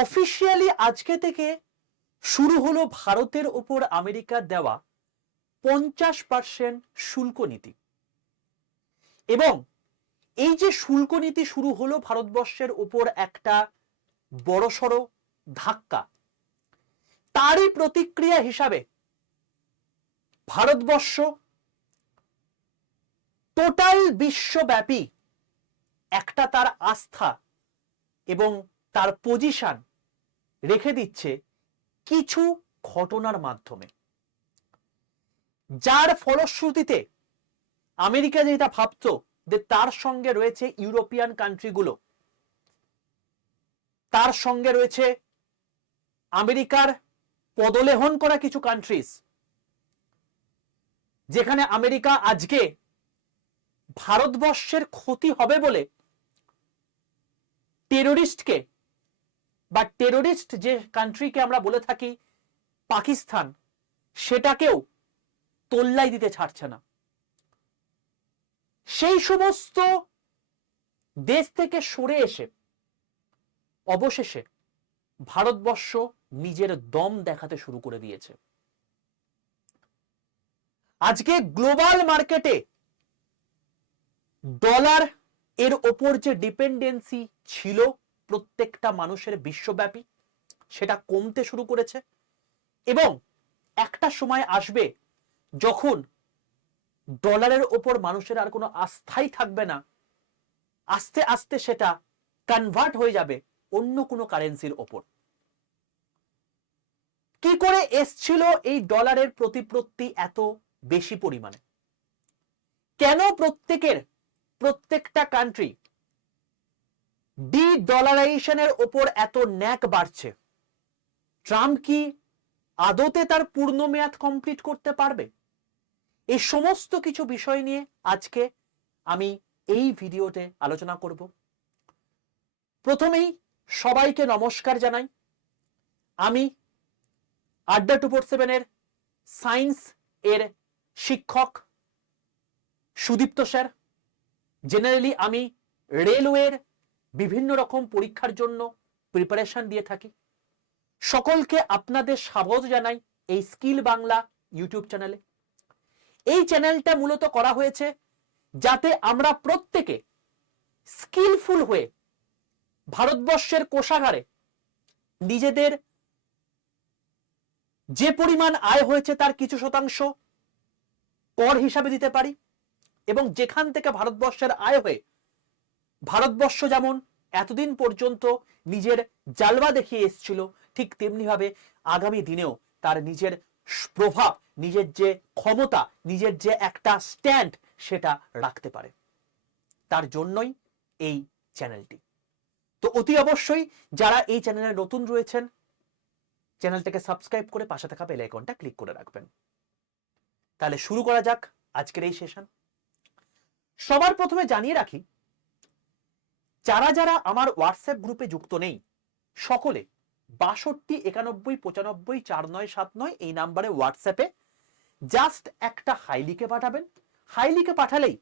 Officially আজকে থেকে শুরু হলো ভারতের ওপর আমেরিকার দেওয়া পঞ্চাশ পার্সেন্ট শুল্ক নীতি। এবং এই যে শুল্ক নীতি শুরু হলো ভারতবর্ষের উপর একটা বড়সড় ধাক্কা, তারই প্রতিক্রিয়া হিসাবে ভারতবর্ষ টোটাল বিশ্বব্যাপী একটা তার আস্থা এবং তার পজিশন রেখে দিচ্ছে কিছু ঘটনার মাধ্যমে। যার ফলশ্রুতিতে আমেরিকা যেটা ভাবত যে তার সঙ্গে রয়েছে ইউরোপিয়ান কান্ট্রিগুলো, তার সঙ্গে রয়েছে আমেরিকার পদলেহন করা কিছু কান্ট্রিজ যেখানে আমেরিকা আজকে ভারতবর্ষের ক্ষতি হবে বলে টেরোরিস্টকে বা টেরোরিস্ট যে কান্ট্রিকে আমরা বলে থাকি, পাকিস্তান, সেটাকেও তোল্লাই দিতে ছাড়ছে না। সেই সমস্ত দেশ থেকে সরে এসে, অবশেষে ভারতবর্ষ নিজের দম দেখাতে শুরু করে দিয়েছে। আজকে গ্লোবাল মার্কেটে ডলার এর ওপর যে ডিপেন্ডেন্সি ছিল প্রত্যেকটা মানুষের বিশ্বব্যাপী, সেটা কমতে শুরু করেছে এবং একটা সময় আসবে যখন ডলারের ওপর মানুষের আর কোনো আস্থাই থাকবে না। আস্তে আস্তে সেটা কনভার্ট হয়ে যাবে অন্য কোনো কারেন্সির ওপর। কি করে এসছিল এই ডলারের প্রতিপত্তি এত বেশি পরিমাণে? কেন প্রত্যেকের, প্রত্যেকটা কান্ট্রি ডি ডলারাইজেশনের ওপর এত ন্যাক বাড়ছে। ট্রাম্প কি আদতে তার পূর্ণ মেয়াদ কমপ্লিট করতে পারবে? এই সমস্ত কিছু বিষয় নিয়ে আজকে আমি এই ভিডিওতে আলোচনা করব। প্রথমেই সবাইকে নমস্কার জানাই। আমি আড্ডা টু ফোর সেভেনের সায়েন্স এর শিক্ষক সুদীপ্ত স্যার। জেনারেলি আমি রেলওয়ের বিভিন্ন রকম পরীক্ষার জন্য প্রিপারেশন দিয়ে থাকি। সকলকে আপনাদের স্বাগত জানাই এই স্কিল বাংলা ইউটিউব চ্যানেলে এই চ্যানেলটা মূলত করা হয়েছে যাতে আমরা প্রত্যেকে স্কিলফুল হয়ে ভারতবর্ষের কোষাগারে নিজেদের যে পরিমাণ আয় হয়েছে তার কিছু শতাংশ কর হিসাবে দিতে পারি এবং যেখান থেকে ভারতবর্ষের আয় হয়ে ভারতবর্ষ যেমন এতদিন পর্যন্ত নিজের জালবা দেখিয়ে এসছিল, ঠিক তেমনি ভাবে আগামী দিনেও তার নিজের প্রভাব, নিজের যে ক্ষমতা, নিজের যে একটা স্ট্যান্ড সেটা রাখতে পারে। তার জন্যই এই চ্যানেলটি তো অতি অবশ্যই যারা এই চ্যানেলে নতুন রয়েছেন চ্যানেলটাকে সাবস্ক্রাইব করে পাশে থাকা বেল আইকনটা ক্লিক করে রাখবেন। তাহলে শুরু করা যাক আজকের এই সেশন সবার প্রথমে জানিয়ে রাখি যারা যারা আমার হোয়াটসঅ্যাপ গ্রুপে যুক্ত নেই, সকলে বাষট্টি, একানব্বই, পঁচানব্বই, চার নয়, সাত নয় এই নাম্বারে হোয়াটসঅ্যাপে জাস্ট একটা হাইলিকে পাঠাবেন। হাইলিকে পাঠালেই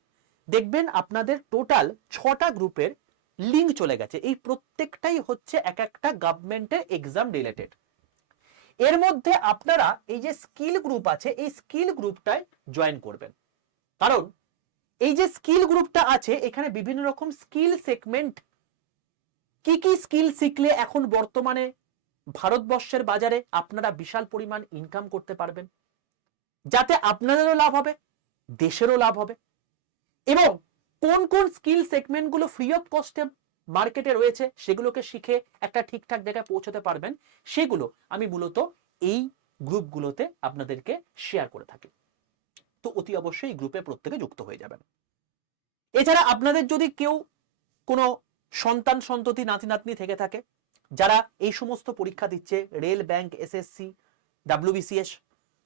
দেখবেন আপনাদের টোটাল ছটা গ্রুপের লিঙ্ক চলে গেছে। এই প্রত্যেকটাই হচ্ছে এক একটা গভর্নমেন্টের এক্সাম রিলেটেড এর মধ্যে আপনারা এই যে স্কিল গ্রুপ আছে, এই স্কিল গ্রুপটায় জয়েন করবেন। কারণ এই যে স্কিল গ্রুপটা আছে, এখানে বিভিন্ন রকম স্কিল সেগমেন্ট কি কি স্কিল শিখলে এখন বর্তমানে ভারতবর্ষের বাজারে আপনারা বিশাল পরিমাণ ইনকাম করতে পারবেন? যাতে আপনাদেরও লাভ হবে, দেশেরও লাভ হবে। এবং কোন কোন স্কিল সেগমেন্টগুলো ফ্রি অফ কস্টে মার্কেটে রয়েছে, সেগুলোকে শিখে একটা ঠিকঠাক জায়গায় পৌঁছতে পারবেন, সেগুলো আমি মূলত এই গ্রুপগুলোতে আপনাদেরকে শেয়ার করে থাকি। তো অতি অবশ্যই গ্রুপে প্রত্যেকে যুক্ত হয়ে যাবেন। এছাড়া আপনাদের যদি কেউ কোনো সন্তান সন্ততি, নাতি, নাতনি থেকে থাকে, যারা এই সমস্ত পরীক্ষা দিচ্ছে, রেল, ব্যাংক এসএসসি ডাব্লিউবিসিএস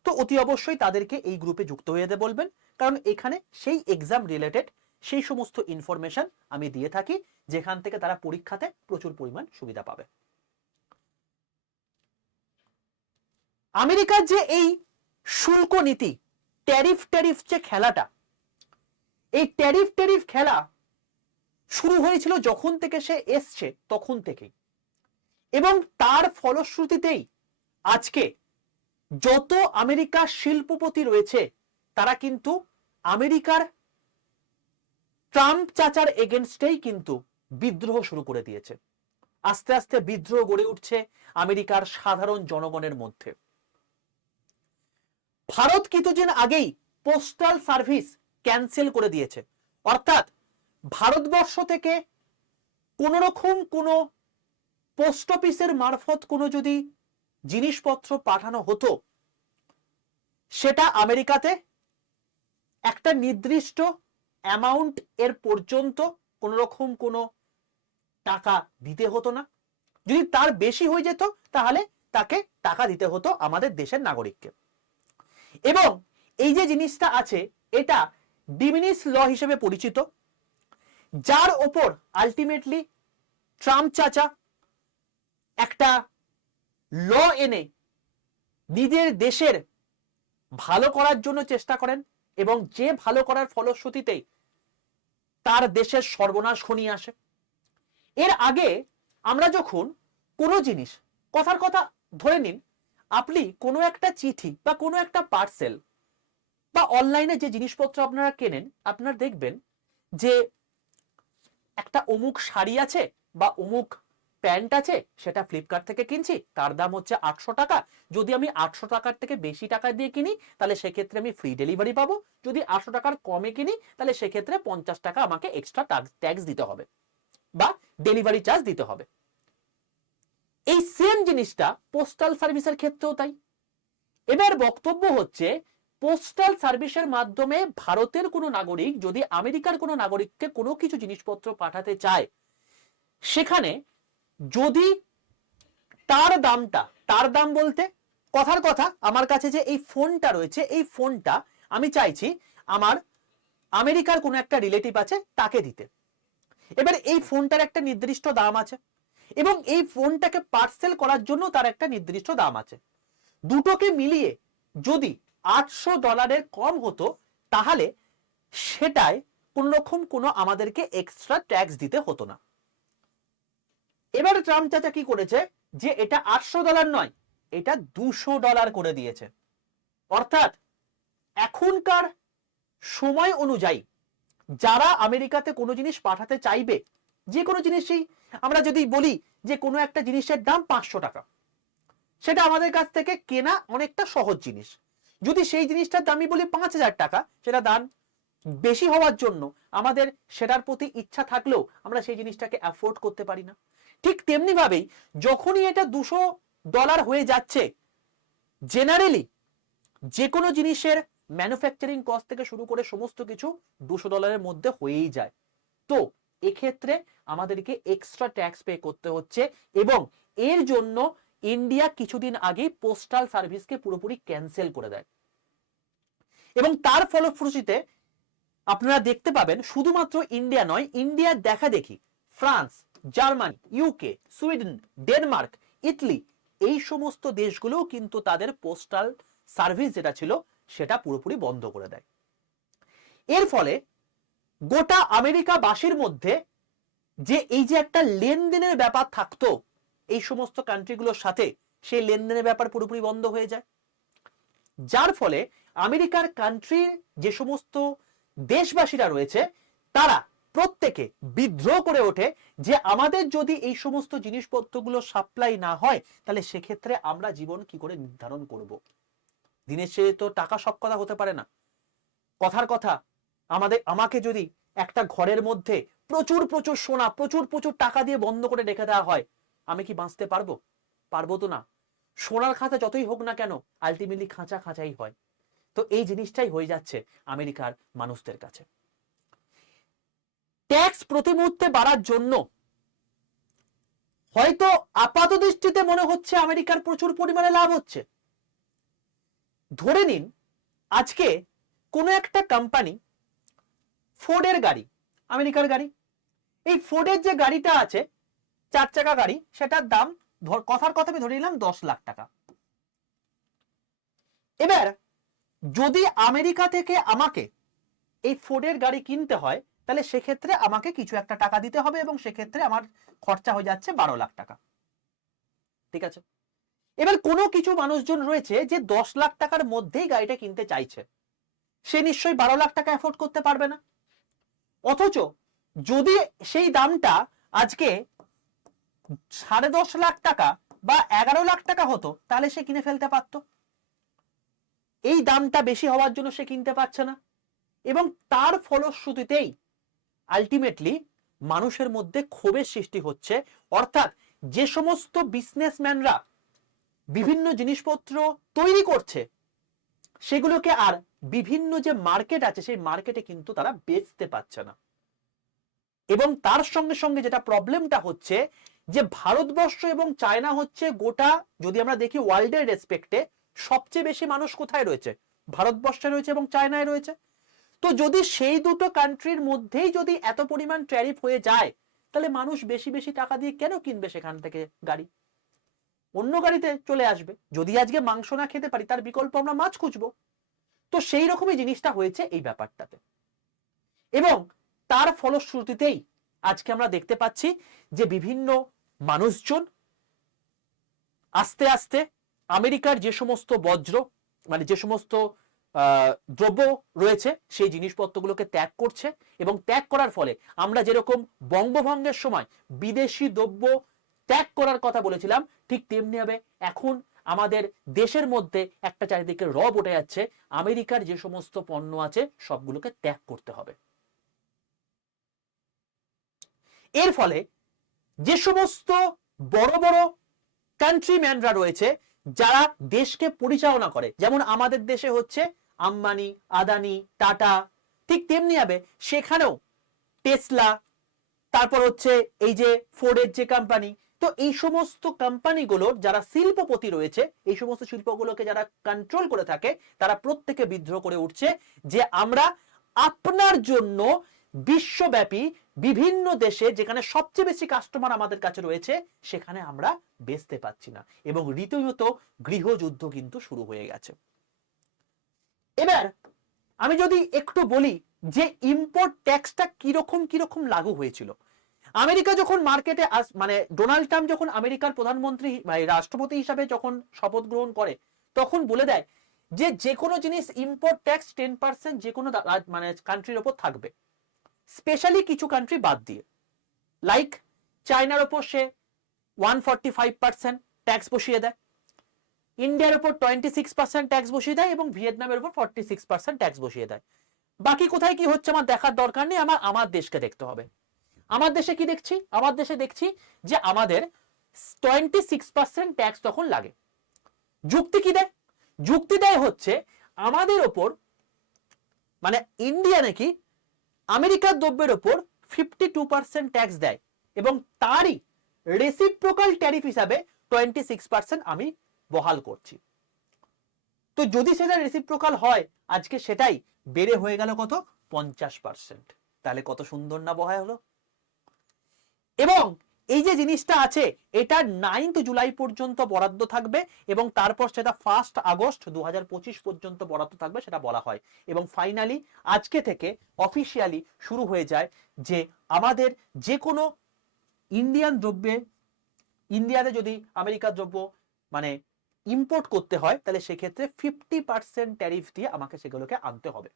তো অতি অবশ্যই তাদেরকে এই গ্রুপে যুক্ত হয়ে যেতে বলবেন। কারণ এখানে সেই এক্সাম রিলেটেড সেই সমস্ত ইনফরমেশন আমি দিয়ে থাকি, যেখান থেকে তারা পরীক্ষাতে প্রচুর পরিমাণ সুবিধা পাবে। আমেরিকার যে এই শুল্ক নীতি ট্যারিফ ট্যারিফ যে খেলাটা, এই ট্যারিফ ট্যারিফ খেলা শুরু হয়েছিল যখন থেকে সে এসছে, তখন থেকেই। এবং তার ফলশ্রুতিতেই আজকে যত আমেরিকার শিল্পপতি রয়েছে, তারা কিন্তু আমেরিকার ট্রাম্প চাচার এগেনস্টেই কিন্তু বিদ্রোহ শুরু করে দিয়েছে। আস্তে আস্তে বিদ্রোহ গড়ে উঠছে আমেরিকার সাধারণ জনগণের মধ্যে। ভারত কিছুদিন আগেই পোস্টাল সার্ভিস ক্যান্সেল করে দিয়েছে। অর্থাৎ ভারতবর্ষ থেকে কোন রকম কোনো পোস্ট অফিসের মারফত কোনো যদি জিনিসপত্র পাঠানো হতো, সেটা আমেরিকাতে একটা নির্দিষ্ট অ্যামাউন্ট এর পর্যন্ত কোন রকম কোনো টাকা দিতে হতো না। যদি তার বেশি হয়ে যেত, তাহলে তাকে টাকা দিতে হতো আমাদের দেশের নাগরিককে। এবং এই যে জিনিসটা আছে, এটা ডিমিনিস ল হিসেবে পরিচিত, যার ওপর আলটিমেটলি ট্রাম্প চাচা একটা ল এনে নিজের দেশের ভালো করার জন্য চেষ্টা করেন এবং যে ভালো করার ফলশ্রুতিতেই তার দেশের সর্বনাশ ঘনিয়ে আসে। এর আগে আমরা যখন কোনো জিনিস, কথার কথা ধরে নিন আপনি কোনো একটা চিঠি বা কোনো একটা পার্সেল বা অনলাইনে যে জিনিসপত্র আপনারা কেনেন, আপনারা দেখবেন যে একটা অমুক শাড়ি আছে বা অমুক প্যান্ট আছে, সেটা ফ্লিপকার্ট থেকে কিনছি, তার দাম হচ্ছে আটশো টাকা। যদি আমি আটশো টাকার থেকে বেশি টাকা দিয়ে কিনি, তাহলে সেক্ষেত্রে আমি ফ্রি ডেলিভারি পাবো। যদি আটশো টাকার কমে কিনি, তাহলে সেক্ষেত্রে পঞ্চাশ টাকা আমাকে এক্সট্রা ট্যাক্স দিতে হবে বা ডেলিভারি চার্জ দিতে হবে। এই সেম জিনিসটা পোস্টাল সার্ভিসের ক্ষেত্রেও তাই। এবার বক্তব্য হচ্ছে পোস্টাল সার্ভিসের মাধ্যমে ভারতের কোনো নাগরিক যদি আমেরিকার কোনো নাগরিককে কোনো কিছু জিনিসপত্র পাঠাতে চায়, সেখানে যদি তার দামটা, তার দাম বলতে কথার কথা, আমার কাছে যে এই ফোনটা রয়েছে, এই ফোনটা আমি চাইছি আমার আমেরিকার কোনো একটা রিলেটিভ আছে, তাকে দিতে। এবার এই ফোনটার একটা নির্দিষ্ট দাম আছে। এবং এই ফোনটাকে পার্সেল করার জন্য তার একটা নির্দিষ্ট দাম আছে। দুটোকে মিলিয়ে যদি আটশো ডলারের কম হতো, তাহলে সেটায় কোন রকম কোনো আমাদেরকে এক্সট্রা ট্যাক্স দিতে হতো না। এবার ট্রাম্প চাচা কি করেছে? যে এটা আটশো ডলার নয়, এটা দুশো ডলার করে দিয়েছে। অর্থাৎ এখনকার সময় অনুযায়ী যারা আমেরিকাতে কোনো জিনিস পাঠাতে চাইবে, যে কোনো জিনিসই আমরা যদি বলি যে কোনো একটা জিনিসের দাম পাঁচশো টাকা, সেটা আমাদের কাছ থেকে কেনা অনেকটা সহজ জিনিস। যদি সেই জিনিসটার দামই বলি পাঁচ হাজার টাকা, সেটা দাম বেশি হওয়ার জন্য আমাদের সেটার প্রতি ইচ্ছা থাকলেও আমরা সেই জিনিসটাকে অ্যাফোর্ড করতে পারি না। ঠিক তেমনি ভাবেই যখনই এটা দুশো ডলার হয়ে যাচ্ছে জেনারেলি যে কোনো জিনিসের ম্যানুফ্যাকচারিং কস্ট থেকে শুরু করে সমস্ত কিছু দুশো ডলারের মধ্যে হয়েই যায়। তো এক্ষেত্রে আমাদেরকে এক্সট্রা ট্যাক্স পে করতে হচ্ছে এবং এর জন্য ইন্ডিয়া কিছুদিন আগে পোস্টাল সার্ভিসকে পুরোপুরি ক্যান্সেল করে দেয়। এবং তার ফলশ্রুতিতে আপনারা দেখতে পাবেন শুধুমাত্র ইন্ডিয়া নয় ইন্ডিয়ার দেখা দেখি France Germany UK Sweden Denmark Italy এই সমস্ত দেশগুলোও কিন্তু তাদের পোস্টাল সার্ভিস যেটা ছিল সেটা পুরোপুরি বন্ধ করে দেয়। এর ফলে গোটা আমেরিকা বাসীর মধ্যে যে এই যে একটা লেনদেনের ব্যাপার থাকতো, এই সমস্ত কান্ট্রিগুলোর সাথে সেই লেনদেনের ব্যাপার পুরোপুরি বন্ধ হয়ে যায়। যার ফলে আমেরিকার কান্ট্রির যে সমস্ত দেশবাসীরা রয়েছে, তারা প্রত্যেকে বিদ্রোহ করে ওঠে যে আমাদের যদি এই সমস্ত জিনিসপত্রগুলো সাপ্লাই না হয়, তাহলে সেক্ষেত্রে আমরা জীবন কি করে নির্ধারণ করব? দিনের শেষে তো টাকা সব কথা হতে পারে না। কথার কথা আমাদের, আমাকে যদি একটা ঘরের মধ্যে প্রচুর প্রচুর সোনা, প্রচুর প্রচুর টাকা দিয়ে বন্ধ করে রেখে দেওয়া হয়, আমি কি বাঁচতে পারব? পারব তো না। সোনার খাঁচা যতই হোক না কেন আলটিমেটলি খাঁচা খাঁচাই হয়। তো এই জিনিসটাই হয়ে যাচ্ছে আমেরিকার মানুষদের কাছে। ট্যাক্স প্রতি মুহূর্তে বাড়ার জন্য হয়তো আপাত দৃষ্টিতে মনে হচ্ছে আমেরিকার প্রচুর পরিমাণে লাভ হচ্ছে। ধরে নিন, আজকে কোনো একটা কোম্পানি ফোর্ডের গাড়ি, আমেরিকার গাড়ি। এই ফোর্ডের যে গাড়িটা আছে, চার চাকা গাড়ি, সেটার দাম কথার কথা আমি ধরে নিলাম দশ লাখ টাকা। এবার, যদি আমেরিকা থেকে আমাকে এই ফোর্ডের গাড়ি কিনতে হয়, তাহলে সেক্ষেত্রে আমাকে কিছু একটা টাকা দিতে হবে এবং সেক্ষেত্রে আমার খরচা হয়ে যাচ্ছে বারো লাখ টাকা। ঠিক আছে? এবার কোনো কিছু মানুষজন রয়েছে যে দশ লাখ টাকার মধ্যেই গাড়িটা কিনতে চাইছে। সে নিশ্চয়ই বারো লাখ টাকা অ্যাফোর্ড করতে পারবে না। অথচ যদি সেই দামটা আজকে সাড়ে দশ লাখ টাকা বা এগারো লাখ টাকা হতো, তাহলে সে কিনে ফেলতে পারতো। এই দামটা বেশি হওয়ার জন্য সে কিনতে পারছে না। এবং তার ফলশ্রুতিতেই আলটিমেটলি মানুষের মধ্যে ক্ষোভের সৃষ্টি হচ্ছে। অর্থাৎ যে সমস্ত বিজনেসম্যানরা বিভিন্ন জিনিসপত্র তৈরি করছে সেগুলোকে আর বিভিন্ন যে মার্কেট আছে, সেই মার্কেটে কিন্তু তারা বেচতে পারছে না। এবং তার সঙ্গে সঙ্গে যেটা প্রবলেমটা হচ্ছে যে, ভারতবর্ষ এবং চায়না হচ্ছে গোটা, যদি আমরা দেখি ওয়ার্ল্ডের রেসপেক্টে সবচেয়ে বেশি মানুষ কোথায় রয়েছে? ভারতবর্ষে রয়েছে এবং চায়নায় রয়েছে। তো যদি সেই দুটো কান্ট্রির মধ্যেই যদি এত পরিমাণ ট্যারিফ হয়ে যায়, তাহলে মানুষ বেশি বেশি টাকা দিয়ে কেন কিনবে সেখান থেকে গাড়ি? অন্য গাড়িতে চলে আসবে। যদি আজকে মাংস না খেতে পারি, তার বিকল্প আমরা মাছ খুঁজবো। তো সেই রকমই জিনিসটা হয়েছে এই ব্যাপারটাতে। এবং তার ফলশ্রুতিতেই আজকে আমরা দেখতে পাচ্ছি যে বিভিন্ন মানুষজন আস্তে আস্তে আমেরিকার যে সমস্ত বজ্র মানে যে সমস্ত দ্রব্য রয়েছে, সেই জিনিসপত্রগুলোকে ত্যাগ করছে। এবং ত্যাগ করার ফলে আমরা যেরকম বঙ্গভঙ্গের সময় বিদেশি দ্রব্য ত্যাগ করার কথা বলেছিলাম, ঠিক তেমনি হবে। এখন আমাদের দেশের মধ্যে একটা চারিদিকে রব উঠে যাচ্ছে, আমেরিকার যে সমস্ত পণ্য আছে সবগুলোকে ত্যাগ করতে হবে। এর ফলে যে সমস্ত বড় বড় কান্ট্রিম্যানরা রয়েছে, যারা দেশকে পরিচালনা করে, যেমন আমাদের দেশে হচ্ছে আম্বানি, আদানি, টাটা, ঠিক তেমনি হবে, সেখানেও টেসলা, তারপর হচ্ছে এই যে ফোর্ডের যে কোম্পানি তো এই সমস্ত কোম্পানিগুলোর যারা শিল্পপতি রয়েছে, এই সমস্ত শিল্পগুলোকে যারা কন্ট্রোল করে থাকে, তারা প্রত্যেকে বিদ্রোহ করে উঠছে যে আমরা আপনার জন্য বিশ্বব্যাপী বিভিন্ন দেশে যেখানে সবচেয়ে বেশি কাস্টমার আমাদের কাছে রয়েছে, সেখানে আমরা বেচতে পাচ্ছি না। এবং রীতিমত গৃহযুদ্ধ কিন্তু শুরু হয়ে গেছে। এবার আমি যদি একটু বলি যে ইম্পোর্ট ট্যাক্সটা কীরকম কীরকম লাগু হয়েছিল। আমেরিকা যখন মার্কেটে আস মানে ডোনাল্ড ট্রাম্প যখন আমেরিকার প্রধানমন্ত্রী বা রাষ্ট্রপতি হিসাবে যখন শপথ গ্রহণ করে, তখন বলে দেয় যে যে কোনো জিনিস ইম্পোর্ট ট্যাক্স টেন পার্সেন্ট যে কোনো মানে কান্ট্রির ওপর থাকবে। স্পেশালি কিছু কান্ট্রি বাদ দিয়ে। লাইক চায়নার ওপর সে one forty five percent tax বসিয়ে দেয়। ইন্ডিয়ার উপর টোয়েন্টি সিক্স পার্সেন্ট ট্যাক্স বসিয়ে দেয় এবং ভিয়েতনামের উপর ফর্টি সিক্স পার্সেন্ট ট্যাক্স বসিয়ে দেয়। বাকি কোথায় কি হচ্ছে আমার দেখার দরকার নেই, আমার আমার দেশকে দেখতে হবে। আমার দেশে কি দেখছি? আমার দেশে দেখছি যে আমাদের টোয়েন্টি সিক্স পার্সেন্ট ট্যাক্স তখন লাগে। যুক্তি কি দেয়? যুক্তি দেয় হচ্ছে আমাদের ওপর মানে ইন্ডিয়া নাকি আমেরিকার দ্রব্যের ওপর ফিফটি টু পার্সেন্ট ট্যাক্স দেয় এবং তারই রেসিপ্রোকাল ট্যারিফ হিসাবে টোয়েন্টি সিক্স পার্সেন্ট আমি বহাল করছি। তো যদি সেটা রেসিপ্রোকাল হয়, আজকে সেটাই বেড়ে হয়ে গেল কত? পঞ্চাশ পার্সেন্ট তাহলে কত সুন্দর না বহায় হলো? এবং এই যে জিনিসটা আছে, এটা নাইন্থ জুলাই পর্যন্ত বরাদ্দ থাকবে এবং তারপর সেটা ফার্স্ট আগস্ট দু হাজার পঁচিশ পর্যন্ত বরাদ্দ থাকবে সেটা বলা হয়। এবং ফাইনালি আজকে থেকে অফিসিয়ালি শুরু হয়ে যায় যে আমাদের যে কোনো ইন্ডিয়ান দ্রব্যে ইন্ডিয়াতে যদি আমেরিকার দ্রব্য মানে ইম্পোর্ট করতে হয়, তাহলে সেক্ষেত্রে ফিফটি পার্সেন্ট ট্যারিফ দিয়ে আমাকে সেগুলোকে আনতে হবে।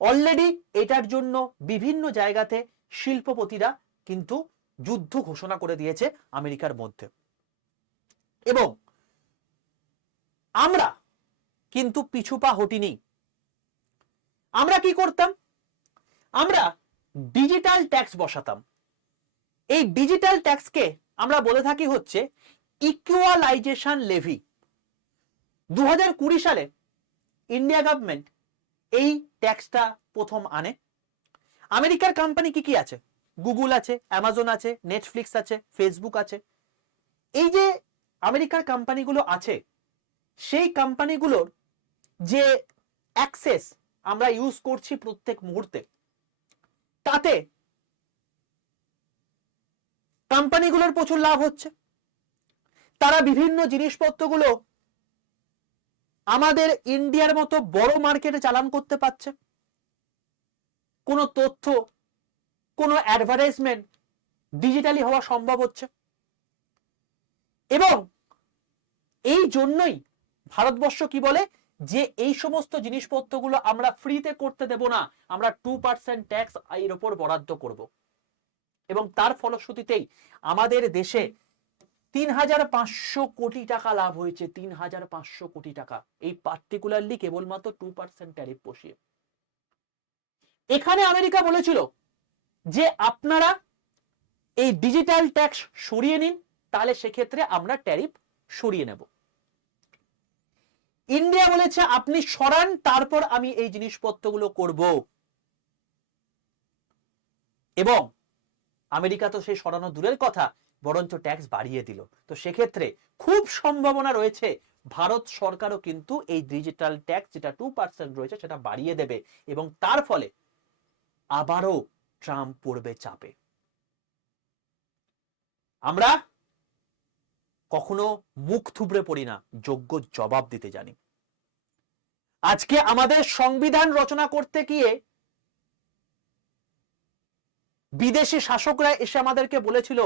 অলরেডি এটার জন্য বিভিন্ন জায়গাতে শিল্পপতিরা কিন্তু যুদ্ধ ঘোষণা করে দিয়েছে আমেরিকার মধ্যে। এবং আমরা কিন্তু পিছুপা হটিনি। আমরা কি করতাম? আমরা ডিজিটাল ট্যাক্স বসাতাম। এই ডিজিটাল ট্যাক্সকে আমরা বলে থাকি হচ্ছে ইকুয়ালাইজেশন লেভি দু সালে ইন্ডিয়া গভর্নমেন্ট এই ট্যাক্সটা প্রথম আনে। আমেরিকার কোম্পানি কি কি আছে? গুগল আছে অ্যামাজন আছে নেটফ্লিক্স আছে ফেসবুক আছে। এই যে আমেরিকার কোম্পানিগুলো আছে, সেই কোম্পানিগুলোর যে অ্যাক্সেস আমরা ইউজ করছি প্রত্যেক মুহূর্তে, তাতে কোম্পানিগুলোর প্রচুর লাভ হচ্ছে। তারা বিভিন্ন জিনিসপত্রগুলো আমাদের ইন্ডিয়ার মতো বড় মার্কেটে চালান করতে পারছে। কোনো তথ্য কোনো অ্যাডভার্টাইজমেন্ট ডিজিটালি হওয়া সম্ভব হচ্ছে। এবং এই জন্যই ভারতবর্ষ কি বলে যে এই সমস্ত জিনিসপত্রগুলো আমরা ফ্রিতে করতে দেব না, আমরা টু পার্সেন্ট ট্যাক্স এর ওপর বরাদ্দ করব। এবং তার ফলশ্রুতিতেই আমাদের দেশে তিন হাজার পাঁচশো কোটি টাকা লাভ হয়েছে তিন হাজার পাঁচশো কোটি টাকা। এই পার্টিকুলারলি কেবলমাত্র টু পার্সেন্ট ট্যারিফ বসিয়ে। এখানে আমেরিকা বলেছিল যে আপনারা এই ডিজিটাল ট্যাক্স সরিয়ে নিন, তাহলে সেক্ষেত্রে আমরা ট্যারিফ সরিয়ে নেব। ইন্ডিয়া বলেছে, আপনি সরান, তারপর আমি এই জিনিসপত্রগুলো করব। এবং আমেরিকা তো সেই সরানো দূরের কথা, বরঞ্চ ট্যাক্স বাড়িয়ে দিল। তো সেক্ষেত্রে খুব সম্ভাবনা রয়েছে, ভারত সরকারও কিন্তু এই ডিজিটাল ট্যাক্স যেটা টু পার্সেন্ট রয়েছে, সেটা বাড়িয়ে দেবে এবং তার ফলে আবারও ট্রাম্প পড়বে চাপে। আমরা কখনো মুখ থুবড়ে পড়ি না, যোগ্য জবাব দিতে জানি। আজকে আমাদের সংবিধান রচনা করতে গিয়ে বিদেশি শাসকরা এসে আমাদেরকে বলেছিল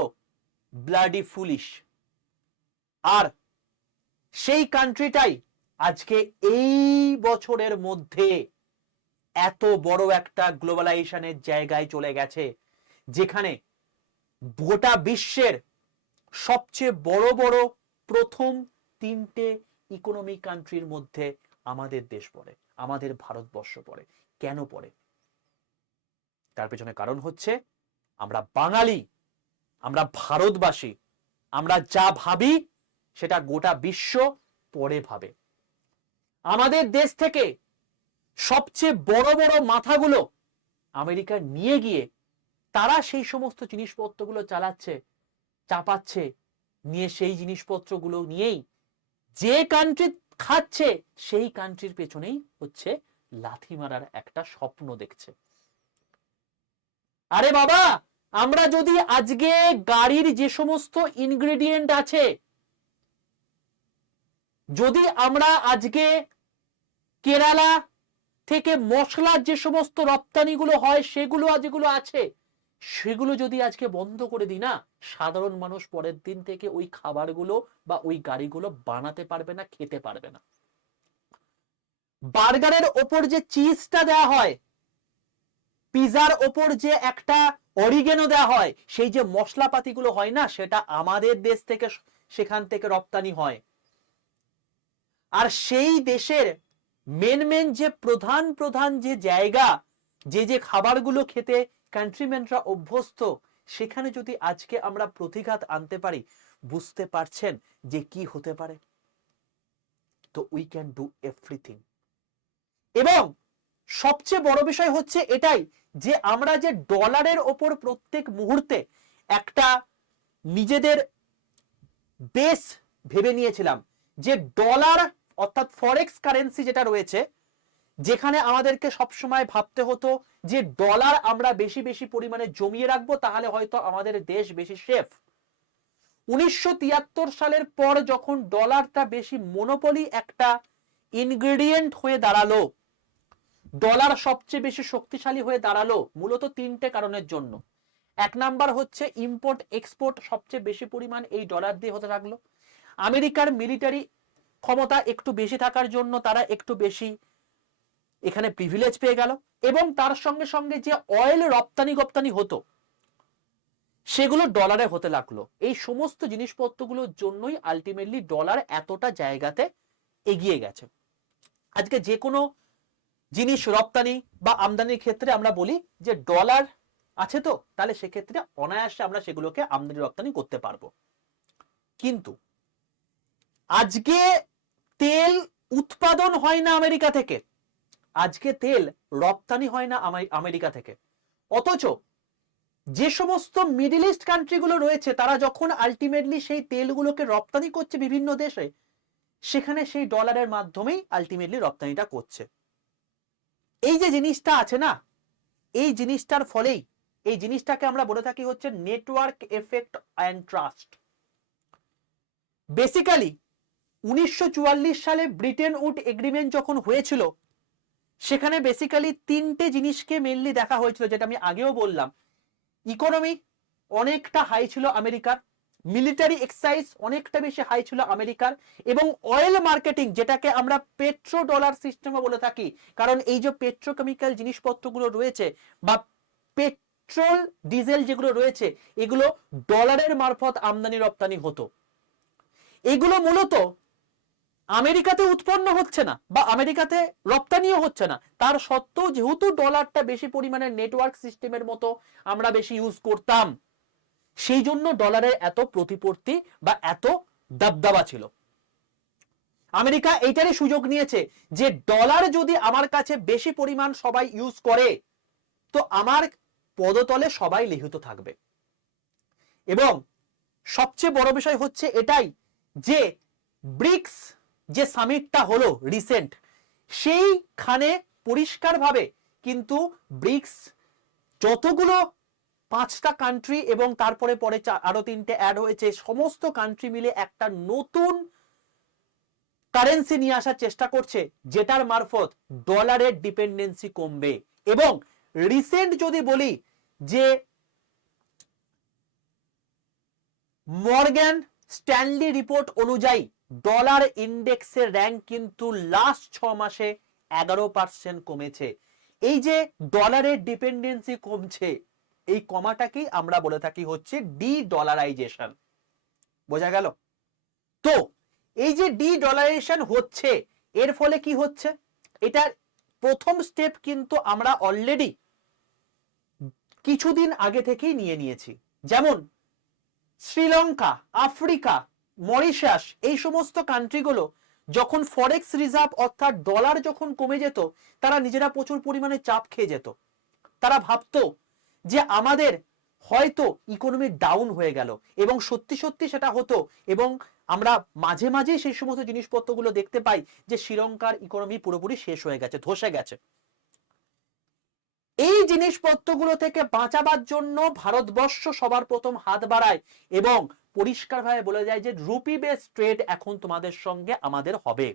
ব্লাডি ফুলিশ আর সেই কান্ট্রিটাই আজকে এই বছরের মধ্যে এত বড় একটা গ্লোবালাইজেশনের জায়গায় চলে গেছে, যেখানে গোটা বিশ্বের সবচেয়ে বড় বড় প্রথম তিনটে ইকোনমিক কান্ট্রির মধ্যে আমাদের দেশ পড়ে, আমাদের ভারতবর্ষ পড়ে। কেন পড়ে? তার পেছনে কারণ হচ্ছে আমরা বাঙালি, আমরা ভারতবাসী, আমরা যা ভাবি সেটা গোটা বিশ্ব পরে ভাবে। আমাদের দেশ থেকে সবচেয়ে বড় বড় মাথাগুলো আমেরিকা নিয়ে গিয়ে তারা সেই সমস্ত জিনিসপত্রগুলো চালাচ্ছে, চাপাচ্ছে, নিয়ে সেই জিনিসপত্রগুলো নিয়েই যে কান্ট্রি খাচ্ছে, সেই কান্ট্রির পেছনেই হচ্ছে লাথি মারার একটা স্বপ্ন দেখছে। আরে বাবা, আমরা যদি আজকে গাড়ির যে সমস্ত ইনগ্রেডিয়েন্ট আছে, যদি আমরা আজকে কেরালা থেকে মশলার যে সমস্ত রপ্তানিগুলো হয়, সেগুলো যেগুলো আছে, সেগুলো যদি আজকে বন্ধ করে দিই না, সাধারণ মানুষ পরের দিন থেকে ওই খাবারগুলো বা ওই গাড়িগুলো বানাতে পারবে না, খেতে পারবে না। বার্গারের ওপর যে চিজটা দেওয়া হয়, পিজার ওপর যে একটা অরিগেনো দেওয়া হয়, সেই যে মশলাপাতিগুলো হয় না, সেটা আমাদের দেশ থেকে, সেখান থেকে রপ্তানি হয়। আর সেই দেশের মেন মেন যে প্রধান প্রধান যে জায়গা, যে যে খাবারগুলো খেতে কান্ট্রিম্যানরা অভ্যস্ত, সেখানে যদি আজকে আমরা প্রতিঘাত আনতে পারি, বুঝতে পারছেন যে কি হতে পারে? তো উই ক্যান ডু এভরিথিং এবং সবচেয়ে বড় বিষয় হচ্ছে এটাই যে আমরা যে ডলারের ওপর প্রত্যেক মুহূর্তে একটা নিজেদের বেস ভেবে নিয়েছিলাম, যে ডলার অর্থাৎ ফরেক্স কারেন্সি যেটা রয়েছে, যেখানে আমাদেরকে সবসময় ভাবতে হতো যে ডলার আমরা বেশি বেশি পরিমাণে জমিয়ে রাখব, তাহলে হয়তো আমাদের দেশ বেশি সেফ উনিশশো সালের পর যখন ডলারটা বেশি মনোপলি একটা ইনগ্রেডিয়েন্ট হয়ে দাঁড়াল ডলার সবচেয়ে বেশি শক্তিশালী হয়ে দাঁড়াল মূলত তিনটে কারণের জন্য। এক নাম্বার হচ্ছে ইম্পোর্ট এক্সপোর্ট সবচেয়ে বেশি পরিমাণ এই ডলার দিয়ে হতে থাকল। আমেরিকার মিলিটারি ক্ষমতা একটু বেশি থাকার জন্য তারা একটু বেশি এখানে প্রিভিলেজ পেয়ে গেল। এবং তার সঙ্গে সঙ্গে যে অয়েল রপ্তানি গপ্তানি হতো, সেগুলো ডলারে হতে লাগল। এই সমস্ত জিনিসপত্রগুলোর জন্যই আলটিমেটলি ডলার এতটা জায়গাতে এগিয়ে গেছে। আজকে যে কোনো জিনিস রপ্তানি বা আমদানির ক্ষেত্রে আমরা বলি যে ডলার আছে তো, তাহলে সেক্ষেত্রে অনায়াসে আমরা সেগুলোকে আমদানি রপ্তানি করতে পারব। কিন্তু আজকে তেল উৎপাদন হয় না আমেরিকা থেকে। আজকে তেল রপ্তানি হয় না আমেরিকা থেকে। অথচ যে সমস্ত মিডিল ইস্ট কান্ট্রিগুলো রয়েছে, তারা যখন আলটিমেটলি সেই তেলগুলোকে রপ্তানি করছে বিভিন্ন দেশে, সেখানে সেই ডলারের মাধ্যমেই আলটিমেটলি রপ্তানিটা করছে। এই যে জিনিসটা আছে না, এই জিনিসটার ফলেই, এই জিনিসটাকে আমরা বলে থাকি হচ্ছে network effect and trust basically উনিশশো চুয়াল্লিশ সালে ব্রিটেন উড এগ্রিমেন্ট যখন হয়েছিল, সেখানে বেসিক্যালি তিনটে জিনিসকে মেনলি দেখা হয়েছিল, যেটা আমি আগেও বললাম। ইকোনমি অনেকটা হাই ছিল আমেরিকার মিলিটারি এক্সাইজ অনেকটা বেশি হাই ছিল আমেরিকার, এবং অয়েল মার্কেটিং যেটাকে আমরা পেট্রো ডলার সিস্টেমে বলে থাকি, কারণ এই যে পেট্রোকেমিক্যাল জিনিসপত্রগুলো রয়েছে, বা পেট্রোল ডিজেল যেগুলো রয়েছে, এগুলো ডলারের মারফত আমদানি রপ্তানি হতো। এগুলো মূলত আমেরিকাতে উৎপন্ন হচ্ছে না বা আমেরিকাতে রপ্তানিও হচ্ছে না। তার সত্ত্বেও যেহেতু ডলারটা বেশি পরিমাণে নেটওয়ার্ক সিস্টেমের মতো আমরা বেশি ইউজ করতাম, সেই জন্য ডলারের এত প্রতিপত্তি বা এত দাবদাবা ছিল। আমেরিকা এইটারই সুযোগ নিয়েছে যে ডলার যদি আমার কাছে বেশি পরিমাণ সবাই ইউজ করে, তো আমার পদতলে সবাই লিখিত থাকবে। এবং সবচেয়ে বড় বিষয় হচ্ছে এটাই যে ব্রিক্স যে সামিটটা হলো রিসেন্ট সেইখানে পরিষ্কারভাবে কিন্তু ব্রিক্স যতগুলো পাঁচটা কান্ট্রি এবং তারপরে পরে আরও তিনটে অ্যাড হয়েছে, সমস্ত কান্ট্রি মিলে একটা নতুন কারেন্সি নিয়ে আসার চেষ্টা করছে, যেটার মারফত ডলারের ডিপেন্ডেন্সি কমবে। এবং রিসেন্ট যদি বলি যে মর্গ্যান স্ট্যানলি রিপোর্ট অনুযায়ী ডলার ইন্ডেক্সের র্যাঙ্ক কিন্তু লাস্ট ছ মাসে এগারো পার্সেন্ট কমেছে। এই যে ডলারের ডিপেন্ডেন্সি কমছে, এই কমাটাকেই আমরা বলে থাকি হচ্ছে ডি ডলারাইজেশন বোঝা গেল? তো এই যে ডি ডলারাইজেশন হচ্ছে, এর ফলে কি হচ্ছে? এটার প্রথম স্টেপ কিন্তু আমরা অলরেডি কিছুদিন আগে থেকেই নিয়ে নিয়েছি। যেমন শ্রীলঙ্কা, আফ্রিকা মরিশাস, এই সমস্ত কান্ট্রিগুলো যখন ফরেক্স রিজার্ভ অর্থাৎ ডলার যখন কমে যেত, তারা নিজেরা প্রচুর পরিমাণে চাপ খেয়ে যেত। তারা ভাবতো যে আমাদের হয়তো ইকোনমি ডাউন হয়ে গেল এবং সত্যি সত্যি সেটা হতো এবং আমরা মাঝে মাঝে সেই সমস্ত জিনিসপত্রগুলো দেখতে পাই যে শ্রীলঙ্কার ইকোনমি পুরোপুরি শেষ হয়ে গেছে, ধসে গেছে। জিনিসপত্রগুলো থেকে বাঁচাবার জন্য ভারতবর্ষ সবার প্রথম হাত বাড়ায় এবং পরিষ্কারভাবে বলে যায় যে রুপি বেস ট্রেড এখন তোমাদের সঙ্গে আমাদের হবে।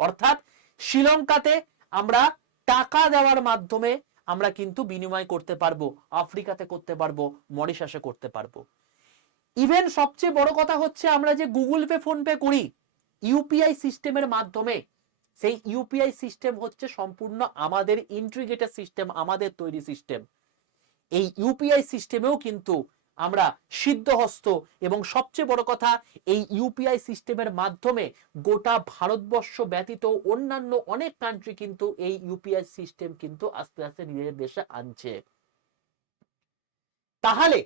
অর্থাৎ শ্রীলঙ্কাতে আমরা টাকা দেওয়ার মাধ্যমে আমরা কিন্তু বিনিময় করতে পারব, আফ্রিকাতে করতে পারব, মরিশাসে করতে পারব। ইভেন সবচেয়ে বড় কথা হচ্ছে আমরা যে গুগল পে, ফোন পে করি ইউপিআই সিস্টেমের মাধ্যমে সেই ইউপিআই সিস্টেম হচ্ছে সম্পূর্ণ আমাদের ইন্ট্রিগেটেড সিস্টেম আমাদের তৈরি সিস্টেম এই ইউপিআই সিস্টেমেও কিন্তু আমরা সিদ্ধহস্ত এবং সবচেয়ে বড় কথা, এই ইউপিআই সিস্টেমের মাধ্যমে গোটা ভারতবর্ষ ব্যতীত অন্যান্য অনেক কান্ট্রি কিন্তু এই ইউপিআই সিস্টেম কিন্তু আস্তে আস্তে নিজেদের দেশে আনছে। তাহলে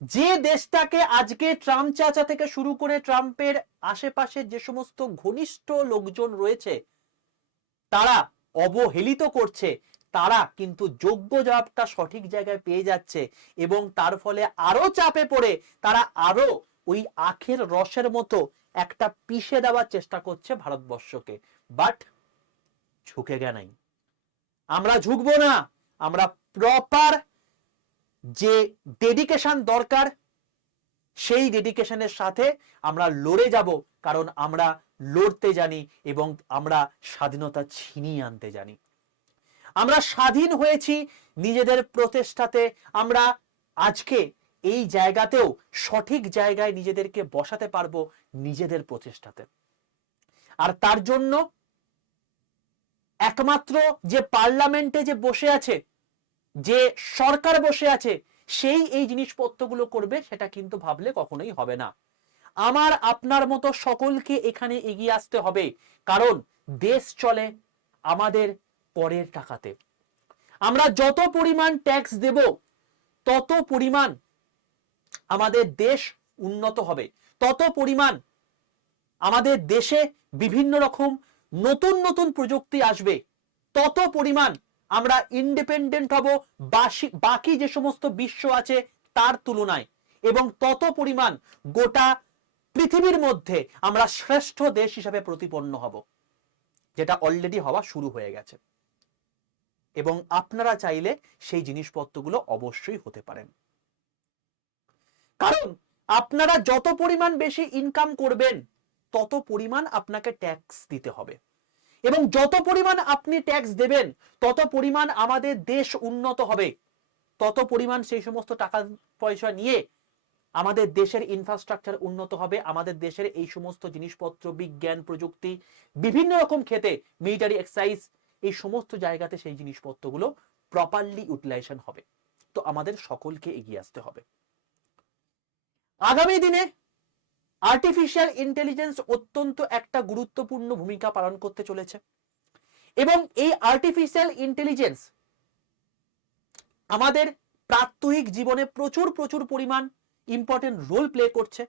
যে দেশটাকে আজকে ট্রাম্প চাচা থেকে শুরু করে ট্রাম্পের আশেপাশে যে সমস্ত ঘনিষ্ঠ লোকজন রয়েছে, তারা অবহেলিত করছে, তারা কিন্তু যোগ্য জবাবটা সঠিক জায়গায় পেয়ে যাচ্ছে এবং তার ফলে আরও চাপে পড়ে, তারা আরও ওই আখের রসের মতো একটা পিষে দেওয়ার চেষ্টা করছে ভারতবর্ষকে। বাট ঝুঁকে গে নাই আমরা ঝুঁকবো না, আমরা প্রপার যে ডেডিকেশন দরকার, সেই ডেডিকেশনের সাথে আমরা লড়ে যাব কারণ আমরা লড়তে জানি এবং আমরা স্বাধীনতা ছিনিয়ে আনতে জানি। আমরা স্বাধীন হয়েছি নিজেদের প্রচেষ্টাতে, আমরা আজকে এই জায়গাতেও সঠিক জায়গায় নিজেদেরকে বসাতে পারব নিজেদের প্রচেষ্টাতে। আর তার জন্য একমাত্র যে পার্লামেন্টে যে বসে আছে যে সরকার বসে আছে, সেই এই জিনিসপত্রগুলো করবে, সেটা কিন্তু ভাবলে কখনোই হবে না। আমার, আপনার মতো সকলকে এখানে এগিয়ে আসতে হবে। কারণ দেশ চলে আমাদের করের টাকাতে। আমরা যত পরিমাণ ট্যাক্স দেব, তত পরিমাণ আমাদের দেশ উন্নত হবে। তত পরিমাণ আমাদের দেশে বিভিন্ন রকম নতুন নতুন প্রযুক্তি আসবে। তত পরিমাণ আমরা ইন্ডিপেন্ডেন্ট হব বাকি যে সমস্ত বিশ্ব আছে তার তুলনায়। এবং তত পরিমাণ গোটা পৃথিবীর মধ্যে আমরা শ্রেষ্ঠ দেশ হিসাবে প্রতিপন্ন হব, যেটা অলরেডি হওয়া শুরু হয়ে গেছে। এবং আপনারা চাইলে সেই জিনিসপত্রগুলো অবশ্যই হতে পারেন। কারণ আপনারা যত পরিমাণ বেশি ইনকাম করবেন, তত পরিমাণ আপনাকে ট্যাক্স দিতে হবে। এবং যত পরিমাণ আপনি ট্যাক্স দেবেন, তত পরিমাণ আমাদের দেশ উন্নত হবে। তত পরিমাণ সেই সমস্ত টাকা পয়সা নিয়ে আমাদের দেশের ইনফ্রাস্ট্রাকচার উন্নত হবে, আমাদের দেশের এই সমস্ত জিনিসপত্র, বিজ্ঞান, প্রযুক্তি, বিভিন্ন রকম ক্ষেত্রে মিলিটারি এক্সাইজ এই সমস্ত জায়গাতে সেই জিনিসপত্রগুলো প্রপারলি ইউটিলাইজেশন হবে। তো আমাদের সকলকে এগিয়ে আসতে হবে। আগামী দিনে আর্টিফিশিয়াল ইন্টেলিজেন্স অত্যন্ত একটা গুরুত্বপূর্ণ ভূমিকা পালন করতে চলেছে। এবং এই আর্টিফিশিয়াল ইন্টেলিজেন্স আমাদের প্রাত্যহিক জীবনে প্রচুর প্রচুর পরিমাণ ইম্পর্টেন্ট রোল প্লে করছে।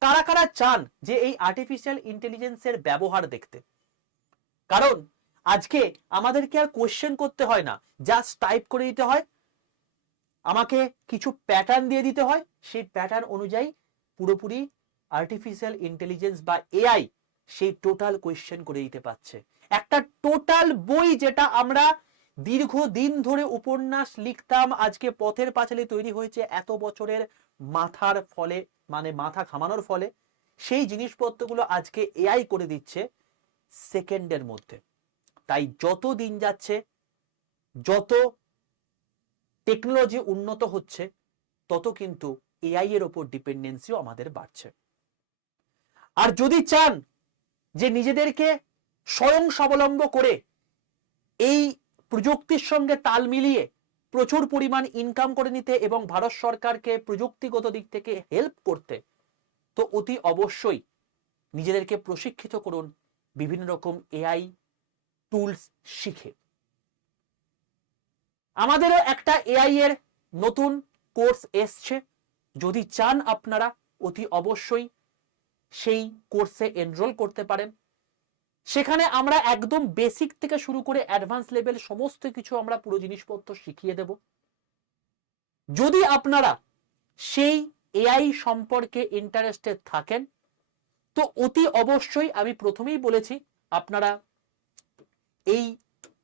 কারা কারা চান যে এই আর্টিফিশিয়াল ইন্টেলিজেন্সের ব্যবহার দেখতে? কারণ আজকে আমাদেরকে আর কোশ্চেন করতে হয় না। জাস্ট টাইপ করে দিতে হয়। আমাকে কিছু প্যাটার্ন দিয়ে দিতে হয়। সেই প্যাটার্ন অনুযায়ী পুরোপুরি আর্টিফিশিয়াল ইন্টেলিজেন্স বা এআই সেই টোটাল কোয়েশ্চেন করে দিতে পারছে। একটা টোটাল বই যেটা আমরা দীর্ঘ দিন ধরে উপন্যাস লিখতাম, আজকে পথের পাঁচালী তৈরি হয়েছে এত বছরের মাথার ফলে মানে মাথা ঘামানোর ফলে, সেই জিনিসপত্রগুলো আজকে এআই করে দিচ্ছে সেকেন্ডের মধ্যে। তাই যত দিন যাচ্ছে, যত টেকনোলজি উন্নত হচ্ছে, তত কিন্তু এআই এর ওপর ডিপেন্ডেন্সিও আমাদের বাড়ছে। আর যদি চান যে নিজেদেরকে স্বয়ং স্বাবলম্ব করে এই প্রযুক্তির সঙ্গে তাল মিলিয়ে প্রচুর পরিমাণ ইনকাম করে নিতে এবং ভারত সরকারকে প্রযুক্তিগত দিক থেকে হেল্প করতে, তো অতি অবশ্যই নিজেদেরকে প্রশিক্ষিত করুন বিভিন্ন রকম এআই টুলস শিখে। আমাদেরও একটা এআই এর নতুন কোর্স এসছে। যদি চান আপনারা, অতি অবশ্যই সেই কোর্সে এনরোল করতে পারেন। সেখানে আমরা একদম বেসিক থেকে শুরু করে অ্যাডভান্স লেভেল সমস্ত কিছু আমরা পুরো জিনিসপত্র শিখিয়ে দেব। যদি আপনারা সেই এআই সম্পর্কে ইন্টারেস্টেড থাকেন, তো অতি অবশ্যই আমি প্রথমেই বলেছি, আপনারা এই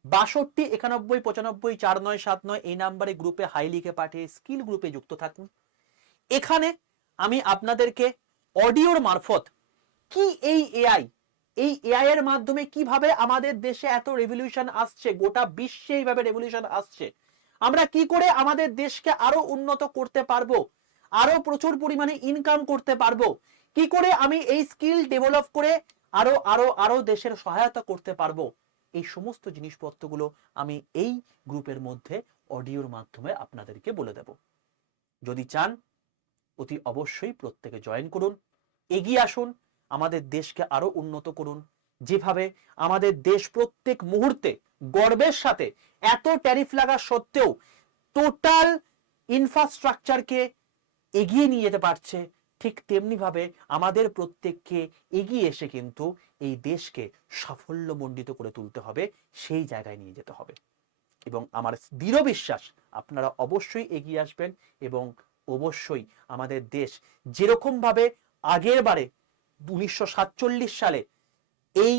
বাষট্টি, একানব্বই, পঁচানব্বই, চার নয়, সাত নয় এই নাম্বারে গ্রুপে হাই লিখে পাঠিয়ে স্কিল গ্রুপে যুক্ত থাকুন। এখানে আমি আপনাদেরকে অডিওর মারফত কি এই এআই এই এআই এর মাধ্যমে কীভাবে আমাদের দেশে এত রেভলিউশন আসছে? গোটা বিশ্বে এইভাবে রেভলিউশন আসছে? আমরা কি করে আমাদের দেশকে আরও উন্নত করতে পারব? আরও প্রচুর পরিমাণে ইনকাম করতে পারব? কি করে আমি এই স্কিল ডেভেলপ করে আরও আরও আরও দেশের সহায়তা করতে পারব? এই সমস্ত জিনিসপত্রগুলো আমি এই গ্রুপের মধ্যে অডিওর মাধ্যমে আপনাদেরকে বলে দেব। যদি চান অতি অবশ্যই প্রত্যেকে জয়েন করুন, এগিয়ে আসুন, আমাদের দেশকে আরও উন্নত করুন। যেভাবে আমাদের দেশ প্রত্যেক মুহূর্তে গর্বের সাথে এত ট্যারিফ লাগা সত্ত্বেও টোটাল ইনফ্রাস্ট্রাকচারকে এগিয়ে নিয়ে যেতে পারছে, ঠিক তেমনি ভাবে আমাদের প্রত্যেককে এগিয়ে এসে কিন্তু এই দেশকে সাফল্যমণ্ডিত করে তুলতে হবে, সেই জায়গায় নিয়ে যেতে হবে। এবং আমার দৃঢ় বিশ্বাস, আপনারা অবশ্যই এগিয়ে আসবেন এবং অবশ্যই আমাদের দেশ। যেরকম ভাবে আগের বারে উনিশশো সাতচল্লিশ সালে এই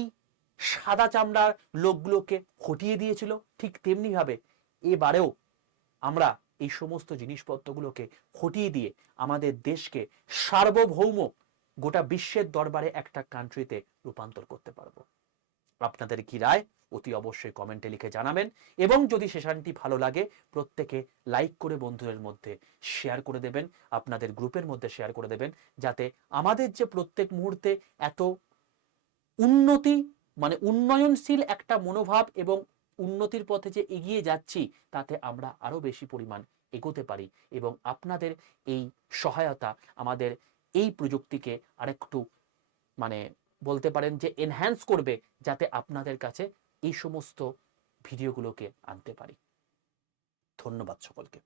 সাদা চামড়ার লোকগুলোকে হটিয়ে দিয়েছিল, ঠিক তেমনি ভাবে এবারেও আমরা এই সমস্ত জিনিসপত্রগুলোকে হটিয়ে দিয়ে আমাদের দেশকে সার্বভৌম গোটা বিশ্বের দরবারে একটা কান্ট্রিতে রূপান্তর করতে পারব। আপনাদের কি রায়? অতি অবশ্যই কমেন্টে লিখে জানাবেন। এবং যদি সেশনটি ভালো লাগে, প্রত্যেকে লাইক করে বন্ধুদের মধ্যে শেয়ার করে দেবেন, আপনাদের গ্রুপের মধ্যে শেয়ার করে দেবেন, যাতে আমাদের যে প্রত্যেক মুহূর্তে এত উন্নতি মানে উন্নয়নশীল একটা মনোভাব এবং উন্নতির পথে যে এগিয়ে যাচ্ছি, তাতে আমরা আরও বেশি পরিমাণ এগোতে পারি এবং আপনাদের এই সহায়তা, আমাদের এই প্রযুক্তিকে আরেকটু মানে বলতে পারেন যে এনহ্যান্স করবে, যাতে আপনাদের কাছে এই সমস্ত ভিডিওগুলোকে আনতে পারি। ধন্যবাদ সকলকে।